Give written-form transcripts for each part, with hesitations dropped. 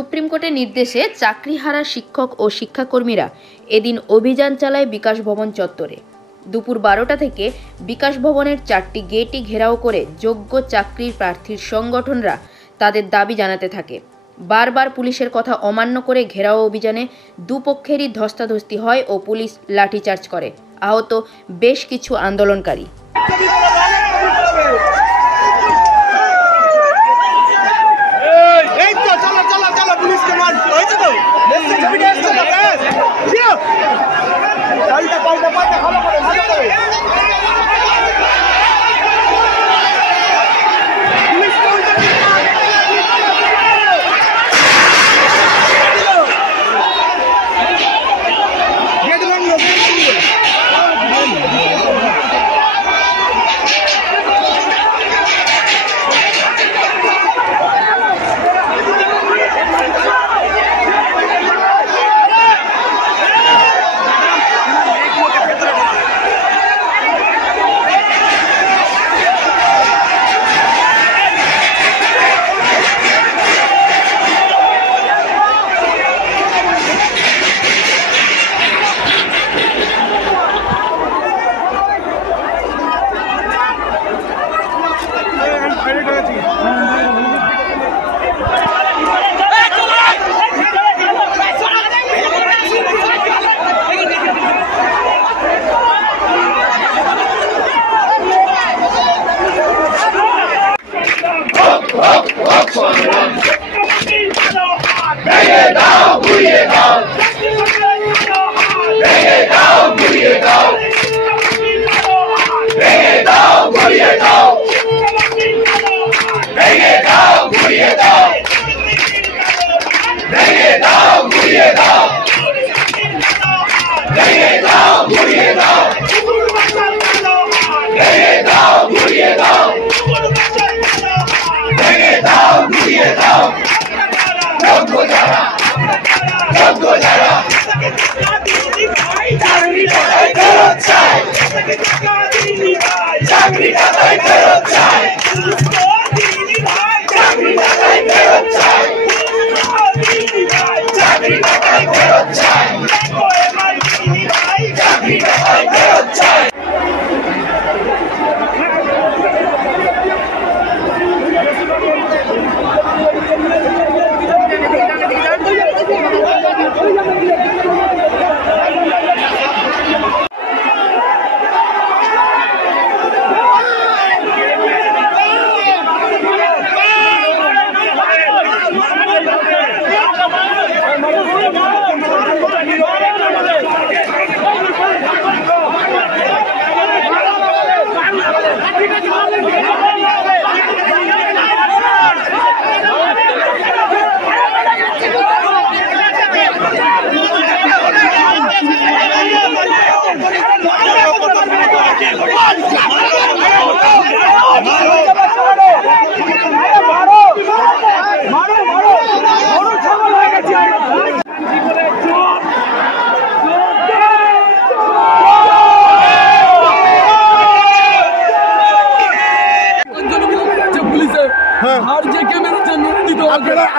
Supreme কোর্টের নির্দেশে চাকরিহারা শিক্ষক ও শিক্ষাকর্মীরা এদিন অভিযান চালায় বিকাশ ভবন চত্বরে। দুপুর 12টা থেকে বিকাশ ভবনের 4টি গেটই ঘেরাও করে যোগ্য চাকরির প্রার্থীর সংগঠনরা তাদের দাবি জানাতে থাকে। বারবার পুলিশের কথা অমান্য করে ঘেরাও অভিযানে দুপক্ষেরই ধস্তাধস্তি হয় ও পুলিশ লাঠিচার্জ করে। আহত বেশ কিছু আন্দোলনকারী।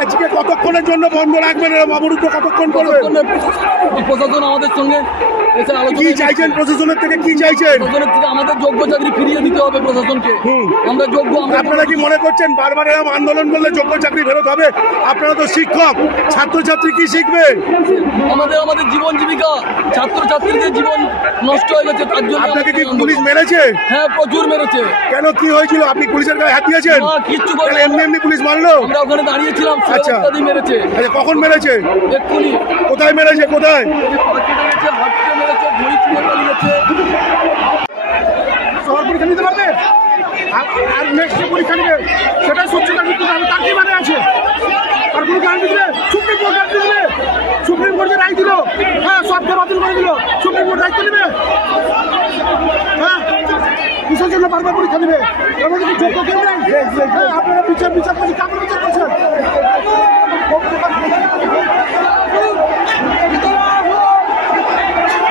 আজকে কতক্ষণের জন্য বন্ধ রাখবেন? অবরুদ্ধ কতক্ষণ করবেন? প্রশাসন আমাদের সঙ্গে কি চাইছেন? প্রশাসনের থেকে কি চাইছেন? প্রশাসনের থেকে আমাদের যোগ্য চাকরি ফিরিয়ে দিতে হবে প্রশাসনকে। আমরা যোগ্য। আপনারা কি মনে করছেন বারবার এরকম আন্দোলন করলে যোগ্য চাকরি ফেরত হবে? আপনারা তো শিক্ষক, ছাত্রছাত্রী কি শিখবে? আমাদের জীবন জীবিকা, ছাত্রছাত্রীদের জীবন নষ্ট হয়ে গেছে। তার জন্য আপনাকে কি পুলিশ মেরেছে? হ্যাঁ, প্রচুর মেরেছে। কেন, কি হয়েছিল? আপনি পুলিশের গায়ে হাত দিয়েছেন? কিচ্ছু করে এমনি পুলিশ মারলো? আমরা ওখানে দাঁড়িয়েছিলাম। আচ্ছা, মেরেছে। কখন মেরেছে? এক্ষুনি। কোথায় মেরেছে? কোথায়? সবার পরীক্ষা নিতে পারবে আর নেক্সট পরীক্ষা নেবে, সেটাই সত্যতা দিতে হবে। তার কি মানে আছে? আর কোনো গ্যারান্টি দিলে সুপ্রিম কোর্ট গ্যারান্টি দিলে? সুপ্রিম কোর্ট যে রায় দিল, হ্যাঁ, সবকে বাতিল করে দিল, সুপ্রিম কোর্ট দায়িত্ব নেবে? হ্যাঁ, কিসের জন্য বারবার পরীক্ষা নেবে? এবার যদি যোগ্য কেউ নেই, হ্যাঁ, আপনারা বিচার করছেন, কাকে বিচার করছেন?